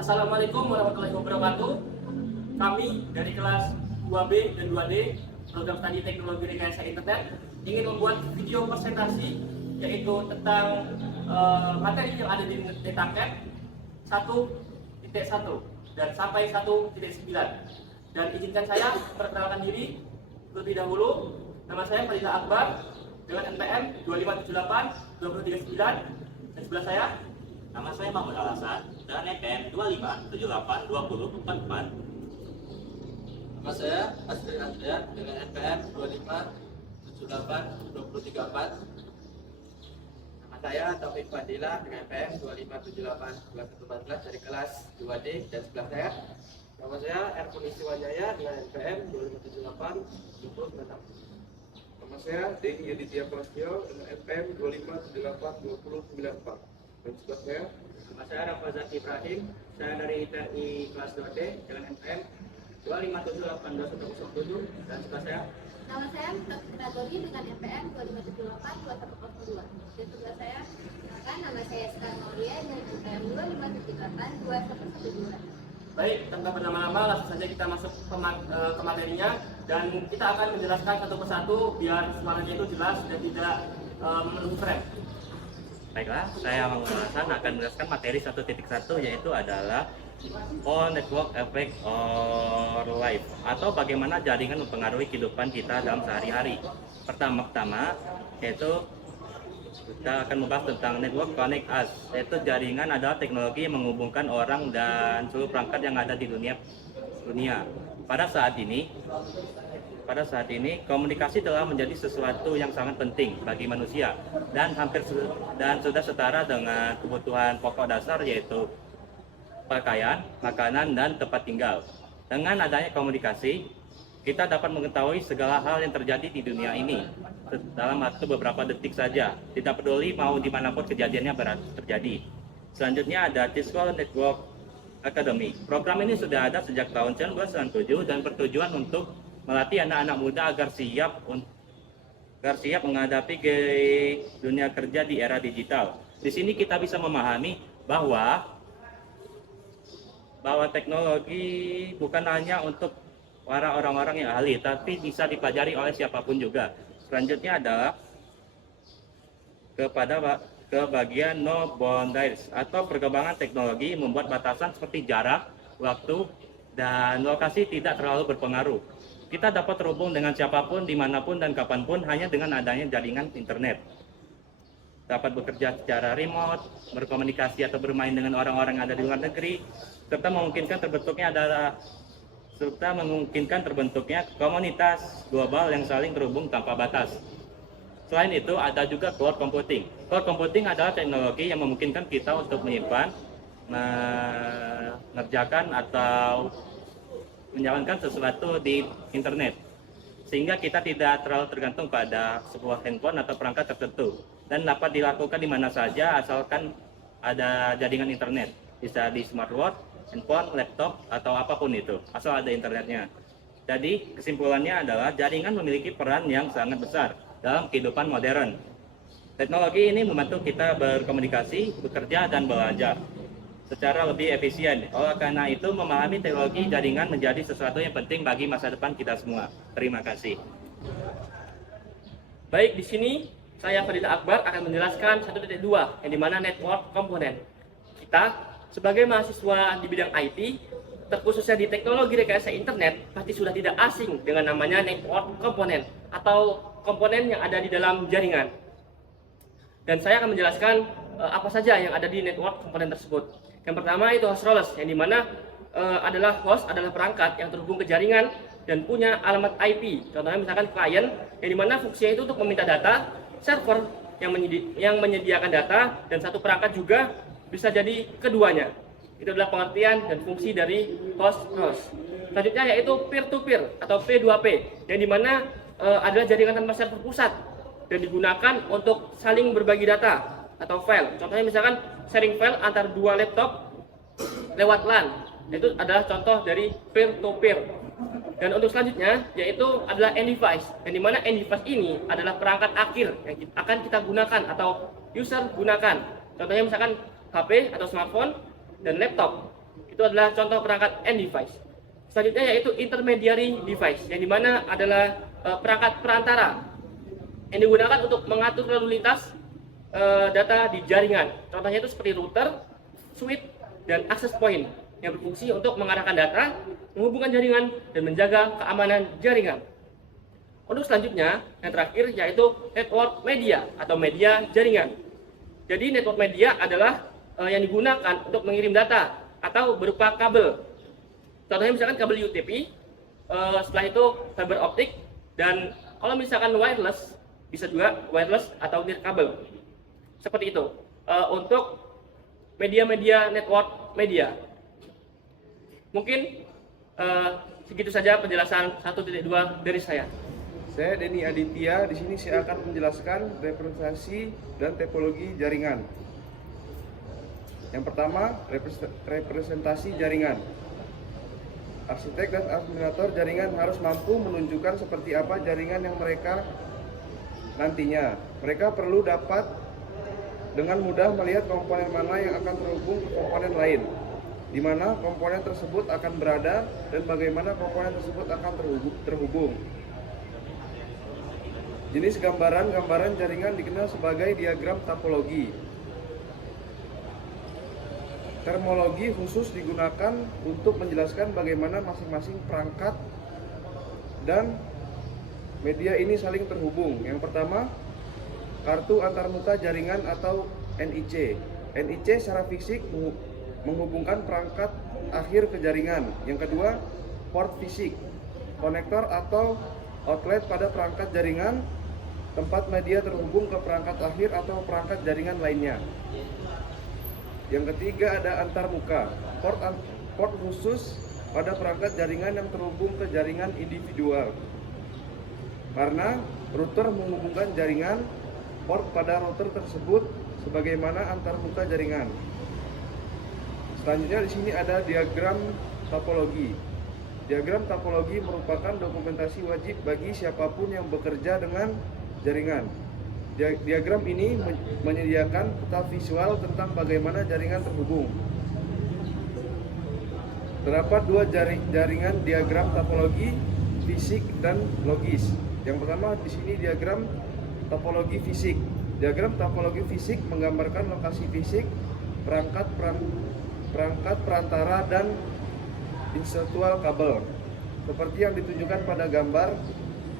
Assalamualaikum warahmatullahi wabarakatuh. Kami dari kelas 2B dan 2D program studi teknologi rekayasa internet ingin membuat video presentasi yaitu tentang materi yang ada di Netaket 1.1 dan sampai 1.9. Dan izinkan saya perkenalkan diri terlebih dahulu. Nama saya Fadila Akbar dengan NPM 2578 239 dan sebelah saya. Nama saya Mahmud Al-Hasan dengan NPM 2578 2044. Nama saya Asri Andrian dengan NPM 2578 234. Nama saya Taufik Fadila dengan NPM 2578 2114 dari kelas 2D dan sebelah saya. Nama saya Erpun Istiwajaya dengan NPM 2578 2096. Nama saya Denny Aditya Prasetyo dengan NPM 2578 2094. Dan sebelah saya. Nama saya Rafazat Ibrahim, saya dari TNI kelas 2D dengan NPM 2578 2107 dan sebelah saya. Nama saya Nagori dengan NPM 2578 2102 dan sebelah saya. Nama saya Sekar Maulia dengan NPM 2578 2112. Baik, tanpa berlama-lama langsung saja kita masuk ke materinya dan kita akan menjelaskan satu persatu biar suaranya itu jelas dan tidak memenuhi frame. Baiklah, saya Mahmud Al-Hasan akan menjelaskan materi 1.1 yaitu adalah All Network Effect or Life atau bagaimana jaringan mempengaruhi kehidupan kita dalam sehari-hari. Pertama-tama yaitu kita akan membahas tentang Network Connect Us, yaitu jaringan adalah teknologi yang menghubungkan orang dan seluruh perangkat yang ada di dunia. Pada saat ini komunikasi telah menjadi sesuatu yang sangat penting bagi manusia dan sudah setara dengan kebutuhan pokok dasar yaitu pakaian, makanan, dan tempat tinggal. Dengan adanya komunikasi, kita dapat mengetahui segala hal yang terjadi di dunia ini dalam waktu beberapa detik saja, tidak peduli mau dimanapun kejadiannya terjadi. Selanjutnya ada Cisco Network Academy. Program ini sudah ada sejak tahun 1997 dan bertujuan untuk melatih anak-anak muda agar siap menghadapi dunia kerja di era digital. Di sini kita bisa memahami bahwa teknologi bukan hanya untuk para orang-orang yang ahli, tapi bisa dipelajari oleh siapapun juga. Selanjutnya adalah ke bagian no boundaries atau perkembangan teknologi membuat batasan seperti jarak, waktu, dan lokasi tidak terlalu berpengaruh. Kita dapat terhubung dengan siapapun, dimanapun, dan kapanpun hanya dengan adanya jaringan internet. Dapat bekerja secara remote, berkomunikasi atau bermain dengan orang-orang yang ada di luar negeri, serta memungkinkan terbentuknya komunitas global yang saling terhubung tanpa batas. Selain itu, ada juga cloud computing. Cloud computing adalah teknologi yang memungkinkan kita untuk menyimpan, mengerjakan atau menjalankan sesuatu di internet, sehingga kita tidak terlalu tergantung pada sebuah handphone atau perangkat tertentu, dan dapat dilakukan di mana saja asalkan ada jaringan internet. Bisa di smartwatch, handphone, laptop, atau apapun itu, asal ada internetnya. Jadi kesimpulannya adalah jaringan memiliki peran yang sangat besar dalam kehidupan modern. Teknologi ini membantu kita berkomunikasi, bekerja, dan belajar secara lebih efisien. Oleh karena itu, memahami teknologi jaringan menjadi sesuatu yang penting bagi masa depan kita semua. Terima kasih. Baik, di sini saya Fadila Akbar akan menjelaskan 1.2 yang dimana network komponen. Kita sebagai mahasiswa di bidang IT, terkhususnya di teknologi rekayasa internet, pasti sudah tidak asing dengan namanya network komponen atau komponen yang ada di dalam jaringan. Dan saya akan menjelaskan apa saja yang ada di network komponen tersebut. Yang pertama itu host roles, yang dimana adalah perangkat yang terhubung ke jaringan dan punya alamat IP. Contohnya misalkan klien, yang dimana fungsinya itu untuk meminta data, server yang menyediakan data, dan satu perangkat juga bisa jadi keduanya. Itu adalah pengertian dan fungsi dari host roles. Selanjutnya yaitu peer-to-peer atau P2P, yang dimana adalah jaringan tanpa server pusat dan digunakan untuk saling berbagi data atau file. Contohnya misalkan sharing file antar dua laptop lewat LAN. Itu adalah contoh dari peer-to-peer. Dan untuk selanjutnya yaitu adalah end device, yang dimana end device ini adalah perangkat akhir yang akan kita gunakan atau user gunakan. Contohnya misalkan HP atau smartphone dan laptop. Itu adalah contoh perangkat end device. Selanjutnya yaitu intermediary device, yang dimana adalah perangkat perantara yang digunakan untuk mengatur lalu lintas data di jaringan. Contohnya itu seperti router, switch, dan access point yang berfungsi untuk mengarahkan data, menghubungkan jaringan, dan menjaga keamanan jaringan. Untuk selanjutnya, yang terakhir yaitu network media atau media jaringan. Jadi network media adalah yang digunakan untuk mengirim data atau berupa kabel. Contohnya misalkan kabel UTP, setelah itu fiber optik, dan kalau misalkan wireless, bisa juga wireless atau nirkabel. Seperti itu untuk media-media network media. Mungkin segitu saja penjelasan 1.2 dari saya. Saya Denny Aditya, di sini saya akan menjelaskan representasi dan topologi jaringan. Yang pertama, representasi jaringan. Arsitek dan administrator jaringan harus mampu menunjukkan seperti apa jaringan yang mereka nantinya. Mereka perlu dapat dengan mudah melihat komponen mana yang akan terhubung ke komponen lain, di mana komponen tersebut akan berada, dan bagaimana komponen tersebut akan terhubung. Jenis gambaran jaringan dikenal sebagai diagram topologi. Terminologi khusus digunakan untuk menjelaskan bagaimana masing-masing perangkat dan media ini saling terhubung. Yang pertama, kartu antarmuka jaringan atau NIC. NIC secara fisik menghubungkan perangkat akhir ke jaringan. Yang kedua, port fisik, konektor atau outlet pada perangkat jaringan, tempat media terhubung ke perangkat akhir atau perangkat jaringan lainnya. Yang ketiga ada antarmuka, port khusus pada perangkat jaringan yang terhubung ke jaringan individual. Karena router menghubungkan jaringan, port pada router tersebut sebagaimana antarmuka jaringan. Selanjutnya di sini ada diagram topologi. Diagram topologi merupakan dokumentasi wajib bagi siapapun yang bekerja dengan jaringan. Diagram ini menyediakan peta visual tentang bagaimana jaringan terhubung. Terdapat dua jaringan diagram topologi, fisik dan logis. Yang pertama di sini diagram topologi fisik. Diagram topologi fisik menggambarkan lokasi fisik, perangkat perantara dan insertual kabel. Seperti yang ditunjukkan pada gambar,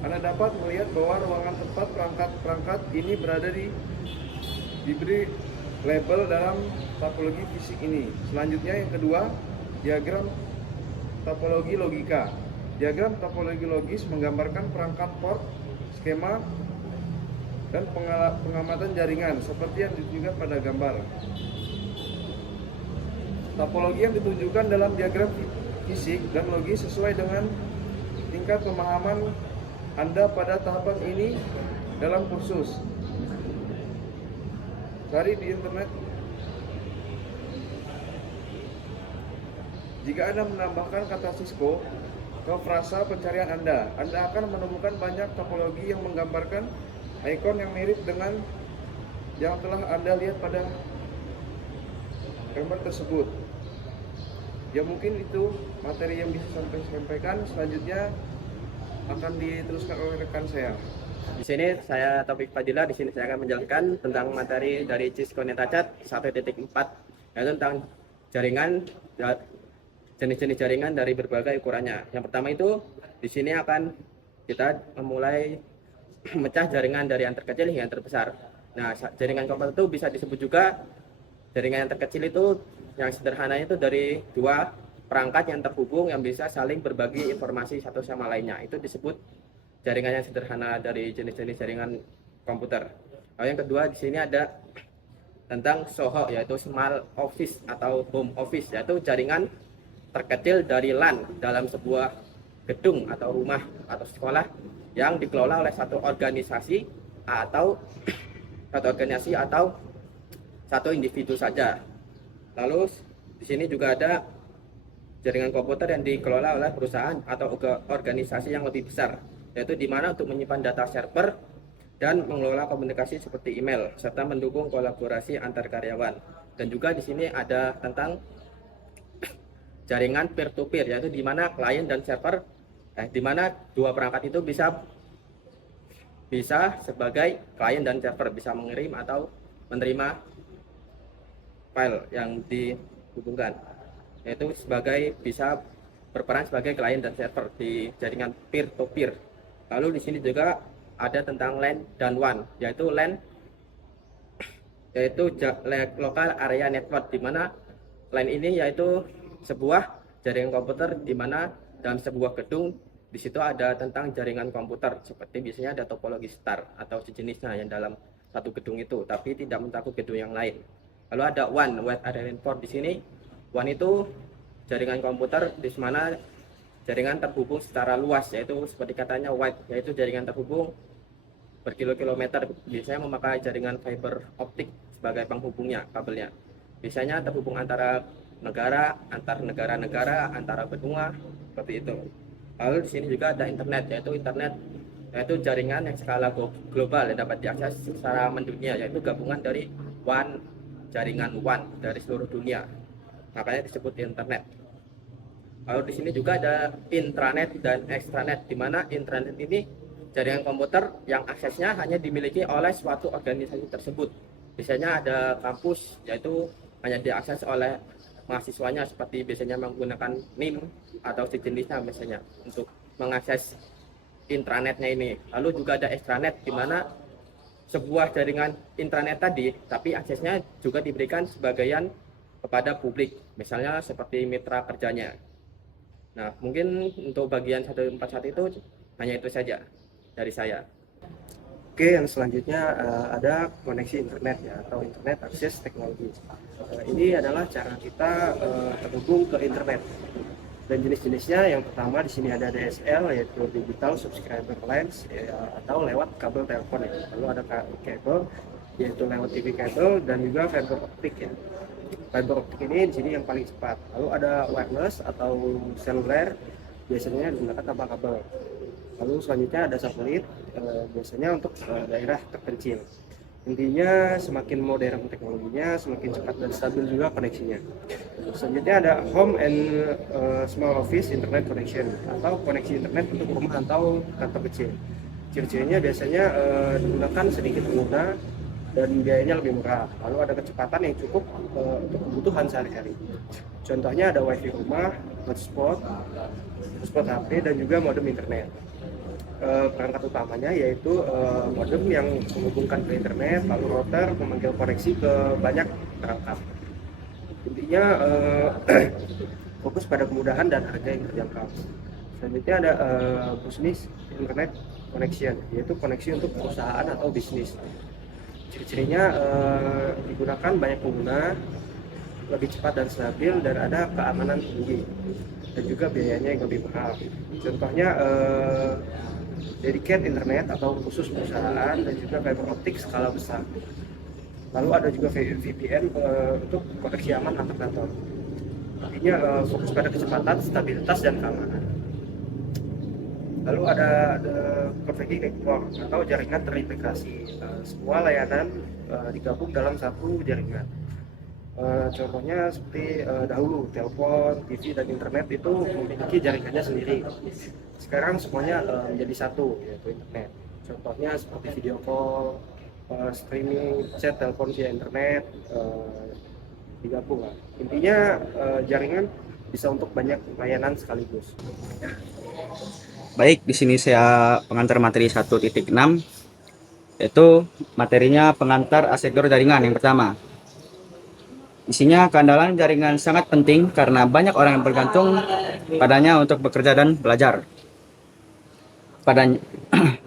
Anda dapat melihat bahwa ruangan tempat perangkat ini berada diberi label dalam topologi fisik ini. Selanjutnya yang kedua, diagram topologi logika. Diagram topologi logis menggambarkan perangkat port, skema, dan pengamatan jaringan seperti yang ditunjukkan pada gambar. Topologi yang ditunjukkan dalam diagram fisik dan logis sesuai dengan tingkat pemahaman Anda pada tahapan ini dalam kursus. Cari di internet. Jika Anda menambahkan kata Cisco ke frasa pencarian Anda akan menemukan banyak topologi yang menggambarkan ikon yang mirip dengan yang telah Anda lihat pada gambar tersebut. Ya mungkin itu materi yang bisa saya sampaikan. Selanjutnya akan diteruskan oleh rekan saya. Di sini saya Taufik Fadila. Di sini saya akan menjelaskan tentang materi dari Cisco NetAchat 1.4, yaitu tentang jaringan, jenis-jenis jaringan dari berbagai ukurannya. Yang pertama itu di sini akan kita memulai memecah jaringan dari yang terkecil hingga yang terbesar. Nah, jaringan komputer itu bisa disebut juga jaringan yang terkecil itu yang sederhananya itu dari dua perangkat yang terhubung yang bisa saling berbagi informasi satu sama lainnya. Itu disebut jaringan yang sederhana dari jenis-jenis jaringan komputer. Lalu yang kedua di sini ada tentang SOHO, yaitu Small Office atau Home Office, yaitu jaringan terkecil dari LAN dalam sebuah gedung atau rumah atau sekolah yang dikelola oleh satu organisasi atau satu individu saja. Lalu di sini juga ada jaringan komputer yang dikelola oleh perusahaan atau organisasi yang lebih besar, yaitu di mana untuk menyimpan data server dan mengelola komunikasi seperti email serta mendukung kolaborasi antar karyawan. Dan juga di sini ada tentang jaringan peer to peer, yaitu di mana klien dan server di mana dua perangkat itu bisa sebagai klien dan server, bisa mengirim atau menerima file yang dihubungkan, yaitu bisa berperan sebagai klien dan server di jaringan peer to peer. Lalu di sini juga ada tentang LAN dan WAN, yaitu LAN yaitu local area network, di mana LAN ini yaitu sebuah jaringan komputer di mana dalam sebuah gedung di situ ada tentang jaringan komputer, seperti biasanya ada topologi star atau sejenisnya yang dalam satu gedung itu, tapi tidak mencakup gedung yang lain. Lalu ada WAN, Wide Area Network. Di sini WAN itu jaringan komputer di mana jaringan terhubung secara luas, yaitu seperti katanya wide, yaitu jaringan terhubung berkilo-kilometer, biasanya memakai jaringan fiber optik sebagai penghubungnya, kabelnya. Biasanya terhubung antara negara, antar negara-negara, antara benua, seperti itu. Lalu di sini juga ada internet, yaitu jaringan yang skala global yang dapat diakses secara mendunia, yaitu gabungan dari jaringan WAN dari seluruh dunia. Makanya disebut internet. Lalu di sini juga ada intranet dan extranet, di mana intranet ini jaringan komputer yang aksesnya hanya dimiliki oleh suatu organisasi tersebut. Biasanya ada kampus, yaitu hanya diakses oleh mahasiswanya, seperti biasanya menggunakan NIM atau sejenisnya biasanya untuk mengakses intranetnya ini. Lalu juga ada extranet, di mana sebuah jaringan intranet tadi, tapi aksesnya juga diberikan sebagian kepada publik, misalnya seperti mitra kerjanya. Nah, mungkin untuk bagian 141 itu hanya itu saja dari saya. Oke, yang selanjutnya ada koneksi internet ya, atau internet akses teknologi. Ini adalah cara kita terhubung ke internet. Dan jenis-jenisnya, yang pertama di sini ada DSL, yaitu Digital Subscriber Lines, atau lewat kabel telepon ya. Lalu ada kabel, yaitu lewat TV kabel, dan juga fiber optik ya. Fiber optik ini di sini yang paling cepat. Lalu ada wireless atau seluler, biasanya digunakan tanpa kabel. Lalu selanjutnya ada satelit, biasanya untuk daerah terpencil. Intinya semakin modern teknologinya, semakin cepat dan stabil juga koneksinya. Selanjutnya ada home and small office internet connection, atau koneksi internet untuk rumah atau kantor kecil. Ciri-cirinya biasanya digunakan sedikit mudah dan biayanya lebih murah. Lalu ada kecepatan yang cukup untuk kebutuhan sehari-hari. Contohnya ada wifi rumah, hotspot HP, dan juga modem internet. Perangkat utamanya yaitu modem yang menghubungkan ke internet, lalu router memanggil koneksi ke banyak perangkat. Intinya fokus pada kemudahan dan harga yang terjangkau. Selanjutnya ada business internet connection, yaitu koneksi untuk perusahaan atau bisnis. Ciri-cirinya digunakan banyak pengguna, lebih cepat dan stabil, dan ada keamanan tinggi, dan juga biayanya yang lebih mahal. Contohnya dedicated internet atau khusus perusahaan, dan juga fiber optik skala besar. Lalu ada juga VPN untuk koneksi aman antar kantor. Intinya fokus pada kecepatan, stabilitas, dan keamanan. Lalu ada converging network atau jaringan terintegrasi. Semua layanan digabung dalam satu jaringan. Contohnya seperti dahulu telepon, TV, dan internet itu memiliki jaringannya sendiri. Sekarang semuanya menjadi satu, yaitu internet. Contohnya seperti video call, streaming, chat, telepon via internet, digabung. Intinya jaringan bisa untuk banyak layanan sekaligus. Baik, di sini saya pengantar materi 1.6, yaitu materinya pengantar arsitektur jaringan yang pertama. Isinya keandalan jaringan sangat penting karena banyak orang yang bergantung padanya untuk bekerja dan belajar.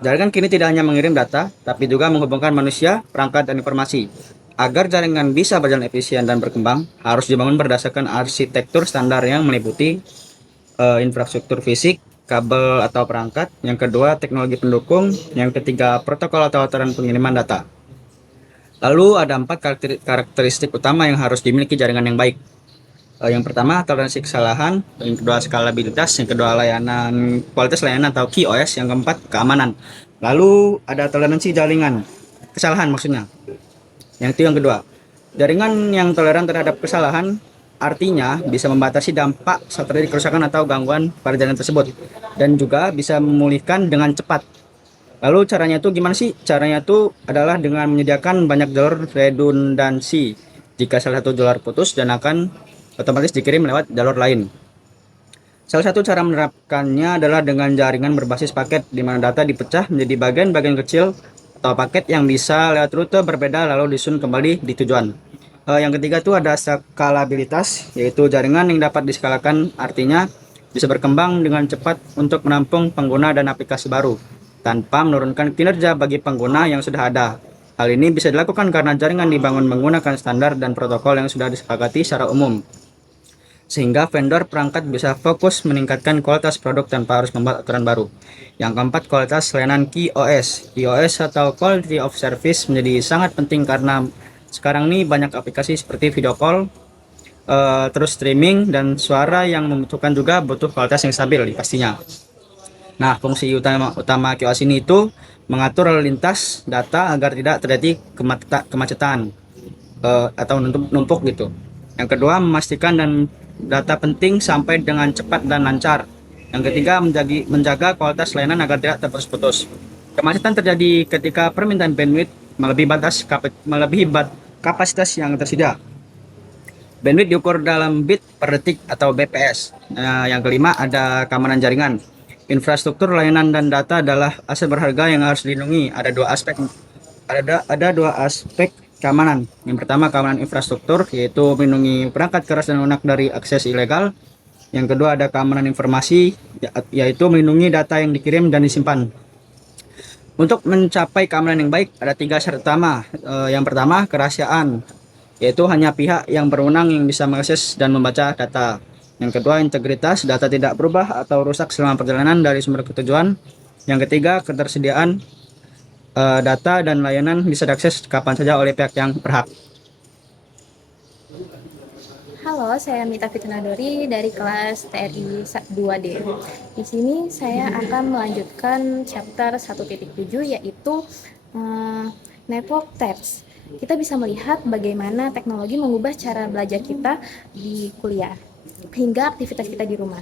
Jaringan kini tidak hanya mengirim data, tapi juga menghubungkan manusia, perangkat, dan informasi. Agar jaringan bisa berjalan efisien dan berkembang, harus dibangun berdasarkan arsitektur standar yang meliputi infrastruktur fisik, kabel atau perangkat, yang kedua teknologi pendukung, yang ketiga protokol atau aturan pengiriman data. Lalu ada 4 karakteristik utama yang harus dimiliki jaringan yang baik. Yang pertama toleransi kesalahan, yang kedua skalabilitas, yang kedua kualitas layanan atau QoS, yang keempat keamanan. Lalu ada toleransi jaringan, kesalahan maksudnya. Yang kedua, jaringan yang toleran terhadap kesalahan artinya bisa membatasi dampak saat terjadi kerusakan atau gangguan pada jaringan tersebut dan juga bisa memulihkan dengan cepat. Lalu caranya itu gimana sih? Caranya itu adalah dengan menyediakan banyak jalur redundansi. Jika salah satu jalur putus dan akan otomatis dikirim lewat jalur lain. Salah satu cara menerapkannya adalah dengan jaringan berbasis paket, di mana data dipecah menjadi bagian-bagian kecil atau paket yang bisa lewat rute berbeda lalu disusun kembali di tujuan. Yang ketiga itu ada skalabilitas, yaitu jaringan yang dapat diskalakan, artinya bisa berkembang dengan cepat untuk menampung pengguna dan aplikasi baru tanpa menurunkan kinerja bagi pengguna yang sudah ada. Hal ini bisa dilakukan karena jaringan dibangun menggunakan standar dan protokol yang sudah disepakati secara umum, sehingga vendor perangkat bisa fokus meningkatkan kualitas produk tanpa harus membuat aturan baru. Yang keempat, kualitas layanan QoS. QoS atau Quality of Service menjadi sangat penting karena sekarang ini banyak aplikasi seperti video call, terus streaming dan suara yang membutuhkan juga butuh kualitas yang stabil pastinya. Nah, fungsi utama QoS ini itu mengatur lalu lintas data agar tidak terjadi kemacetan atau numpuk gitu. Yang kedua, memastikan dan data penting sampai dengan cepat dan lancar. Yang ketiga, menjaga kualitas layanan agar tidak terputus-putus. Kemacetan terjadi ketika permintaan bandwidth melebihi kapasitas yang tersedia. Bandwidth diukur dalam bit per detik atau BPS. Yang kelima, ada keamanan jaringan. Infrastruktur layanan dan data adalah aset berharga yang harus dilindungi. Ada dua aspek keamanan. Yang pertama, keamanan infrastruktur, yaitu melindungi perangkat keras dan lunak dari akses ilegal. Yang kedua, ada keamanan informasi, yaitu melindungi data yang dikirim dan disimpan. Untuk mencapai keamanan yang baik, ada 3 syarat utama. Yang pertama, kerahasiaan, yaitu hanya pihak yang berwenang yang bisa mengakses dan membaca data. Yang kedua, integritas, data tidak berubah atau rusak selama perjalanan dari sumber ke tujuan. Yang ketiga, ketersediaan data dan layanan bisa diakses kapan saja oleh pihak yang berhak. Halo, saya Mita Fitnadori dari kelas TRI 2D. Di sini saya akan melanjutkan chapter 1.7 yaitu Network Tabs. Kita bisa melihat bagaimana teknologi mengubah cara belajar kita di kuliah hingga aktivitas kita di rumah.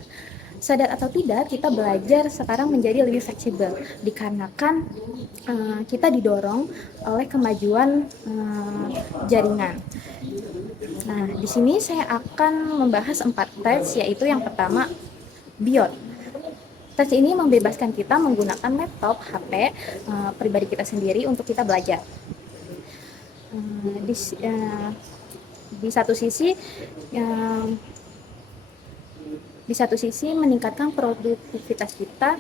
Sadar atau tidak, kita belajar sekarang menjadi lebih fleksibel dikarenakan kita didorong oleh kemajuan jaringan. Nah, di sini saya akan membahas 4 tabs, yaitu yang pertama, Beyond. Tabs ini membebaskan kita menggunakan laptop, HP pribadi kita sendiri untuk kita belajar. Di satu sisi meningkatkan produktivitas kita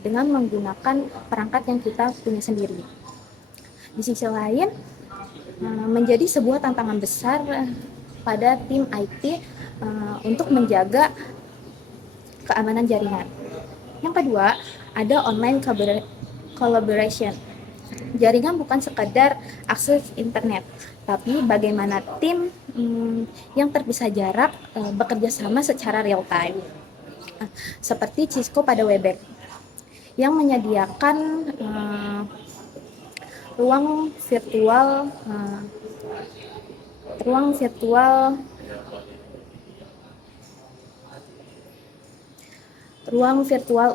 dengan menggunakan perangkat yang kita punya sendiri. Di sisi lain, menjadi sebuah tantangan besar pada tim IT untuk menjaga keamanan jaringan. Yang kedua, ada online collaboration. Jaringan bukan sekadar akses internet, tapi bagaimana tim yang terpisah jarak bekerja sama secara real time. Seperti Cisco pada Webex yang menyediakan ruang virtual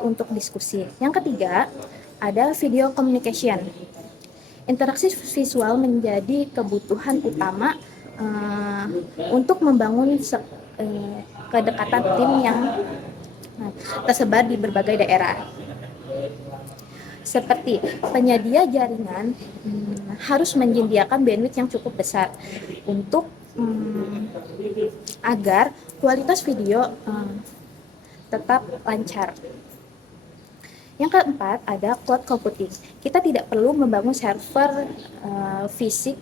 untuk diskusi. Yang ketiga, ada video communication. Interaksi visual menjadi kebutuhan utama untuk membangun kedekatan tim yang tersebar di berbagai daerah. Seperti penyedia jaringan harus menyediakan bandwidth yang cukup besar untuk agar kualitas video tetap lancar. Yang keempat, ada cloud computing. Kita tidak perlu membangun server fisik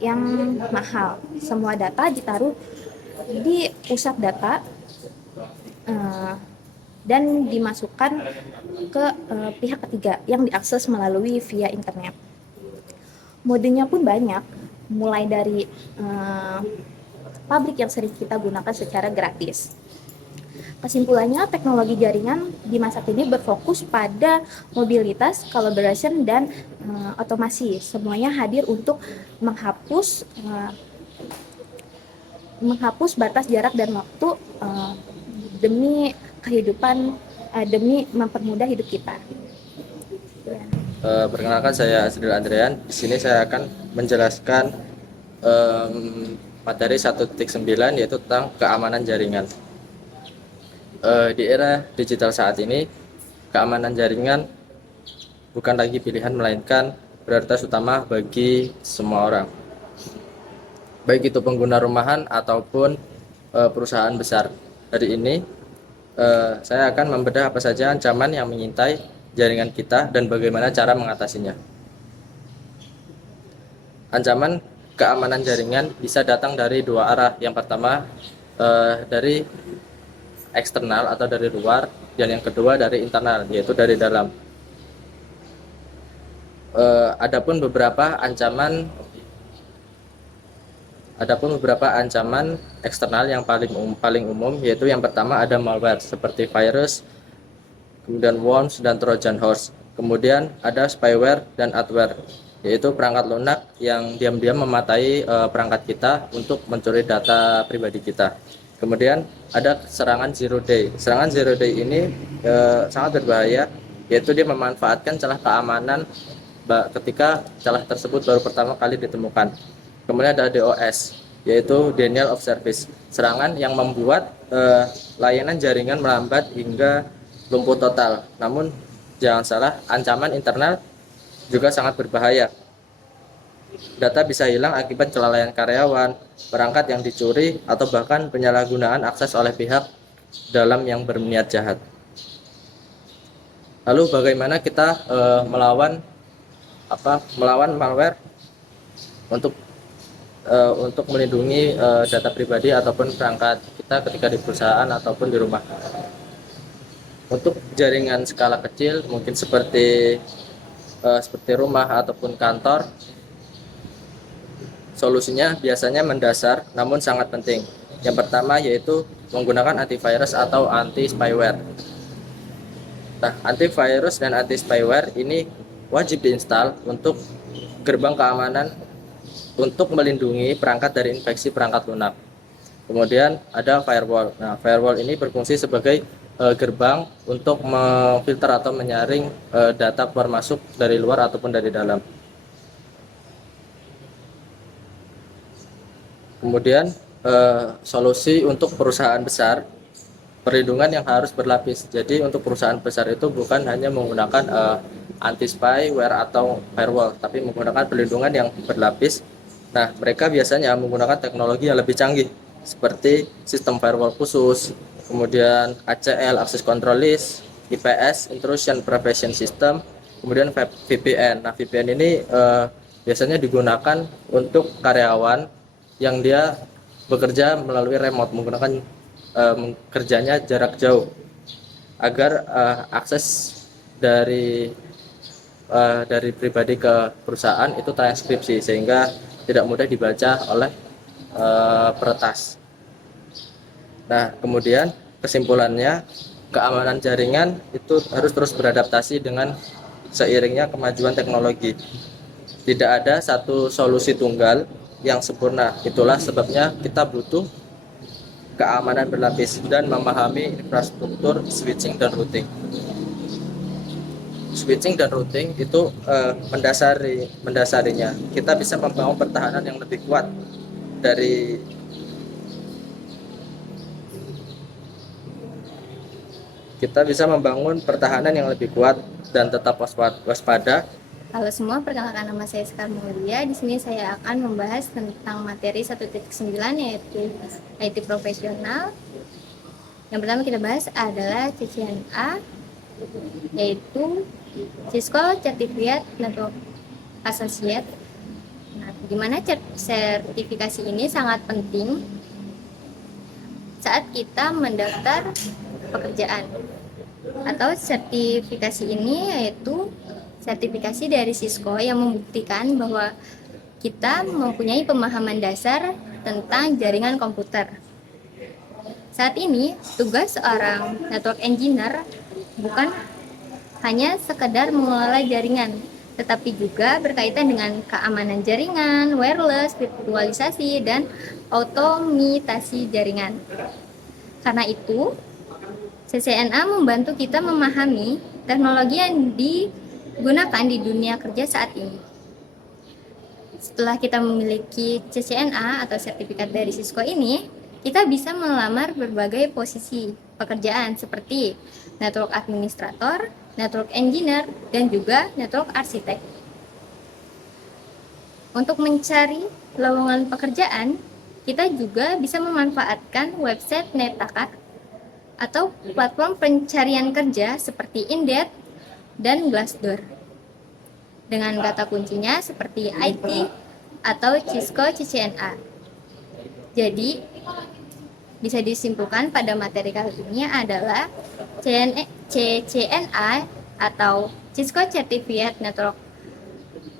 yang mahal. Semua data ditaruh di pusat data dan dimasukkan ke pihak ketiga yang diakses melalui via internet. Modenya pun banyak, mulai dari publik yang sering kita gunakan secara gratis. Kesimpulannya, teknologi jaringan di masa kini berfokus pada mobilitas, collaboration, dan otomasi. Semuanya hadir untuk menghapus menghapus batas jarak dan waktu demi kehidupan, demi mempermudah hidup kita. Ya. Perkenalkan, saya Asril Andrean. Di sini saya akan menjelaskan materi 1.9, yaitu tentang keamanan jaringan. Di era digital saat ini, keamanan jaringan bukan lagi pilihan, melainkan prioritas utama bagi semua orang, baik itu pengguna rumahan ataupun perusahaan besar. Hari ini saya akan membedah apa saja ancaman yang mengintai jaringan kita dan bagaimana cara mengatasinya. Ancaman keamanan jaringan bisa datang dari dua arah. Yang pertama dari eksternal atau dari luar, dan yang kedua dari internal, yaitu dari dalam. Adapun beberapa ancaman eksternal yang paling umum, yaitu yang pertama ada malware seperti virus, kemudian worms dan trojan horse. Kemudian ada spyware dan adware, yaitu perangkat lunak yang diam-diam mematai perangkat kita untuk mencuri data pribadi kita. Kemudian ada serangan zero day. Serangan zero day ini sangat berbahaya, yaitu dia memanfaatkan celah keamanan ketika celah tersebut baru pertama kali ditemukan. Kemudian ada DOS, yaitu denial of service. Serangan yang membuat layanan jaringan melambat hingga lumpuh total. Namun jangan salah, ancaman internal juga sangat berbahaya. Data bisa hilang akibat kelalaian karyawan, perangkat yang dicuri, atau bahkan penyalahgunaan akses oleh pihak dalam yang berniat jahat. Lalu bagaimana kita melawan malware untuk melindungi data pribadi ataupun perangkat kita ketika di perusahaan ataupun di rumah? Untuk jaringan skala kecil, mungkin seperti rumah ataupun kantor, solusinya biasanya mendasar namun sangat penting. Yang pertama yaitu menggunakan antivirus atau anti-spyware. Nah, antivirus dan anti-spyware ini wajib diinstal untuk gerbang keamanan untuk melindungi perangkat dari infeksi perangkat lunak. Kemudian ada firewall. Nah, firewall ini berfungsi sebagai gerbang untuk memfilter atau menyaring data keluar masuk dari luar ataupun dari dalam. Kemudian solusi untuk perusahaan besar, perlindungan yang harus berlapis. Jadi untuk perusahaan besar itu bukan hanya menggunakan anti spyware atau firewall, tapi menggunakan perlindungan yang berlapis. Nah, mereka biasanya menggunakan teknologi yang lebih canggih seperti sistem firewall khusus, kemudian ACL (Access Control List), IPS (Intrusion Prevention System), kemudian VPN. Nah, VPN ini biasanya digunakan untuk karyawan yang dia bekerja melalui remote, menggunakan kerjanya jarak jauh, agar akses dari pribadi ke perusahaan itu transkripsi sehingga tidak mudah dibaca oleh peretas. Nah, kemudian kesimpulannya, keamanan jaringan itu harus terus beradaptasi dengan seiringnya kemajuan teknologi. Tidak ada satu solusi tunggal yang sempurna. Itulah sebabnya kita butuh keamanan berlapis dan memahami infrastruktur switching dan routing. Switching dan routing itu mendasarinya. Kita bisa membangun pertahanan yang lebih kuat dari dan tetap waspada. Halo semua, perkenalkan nama saya Sekar Mulia. Di sini saya akan membahas tentang materi 1.9 yaitu IT profesional. Yang pertama kita bahas adalah CCNA, yaitu Cisco Certificate Network Associate. Nah, di mana sertifikasi ini sangat penting saat kita mendaftar pekerjaan. Atau sertifikasi ini yaitu sertifikasi dari Cisco yang membuktikan bahwa kita mempunyai pemahaman dasar tentang jaringan komputer. Saat ini, tugas seorang network engineer bukan hanya sekedar mengelola jaringan, tetapi juga berkaitan dengan keamanan jaringan, wireless, virtualisasi, dan otomitasi jaringan. Karena itu, CCNA membantu kita memahami teknologi yang digunakan di dunia kerja saat ini. Setelah kita memiliki CCNA atau sertifikat dari Cisco ini, kita bisa melamar berbagai posisi pekerjaan seperti network administrator, network engineer, dan juga network arsitek. Untuk mencari lowongan pekerjaan, kita juga bisa memanfaatkan website Netakat atau platform pencarian kerja seperti Indeed dan Glassdoor. Dengan kata kuncinya seperti IT atau Cisco CCNA. Jadi, bisa disimpulkan pada materi kali ini adalah CCNA atau Cisco Certified Network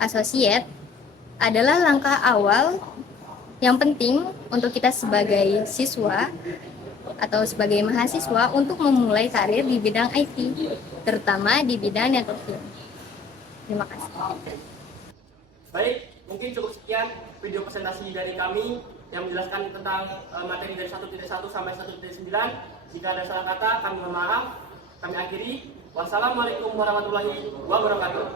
Associate adalah langkah awal yang penting untuk kita sebagai siswa atau sebagai mahasiswa untuk memulai karir di bidang IT, terutama di bidang networking. Terima kasih. Baik, mungkin cukup sekian video presentasi dari kami yang menjelaskan tentang materi dari 1.1 sampai 1.9. Jika ada salah kata, kami mohon maaf. Kami akhiri. Wassalamualaikum warahmatullahi wabarakatuh.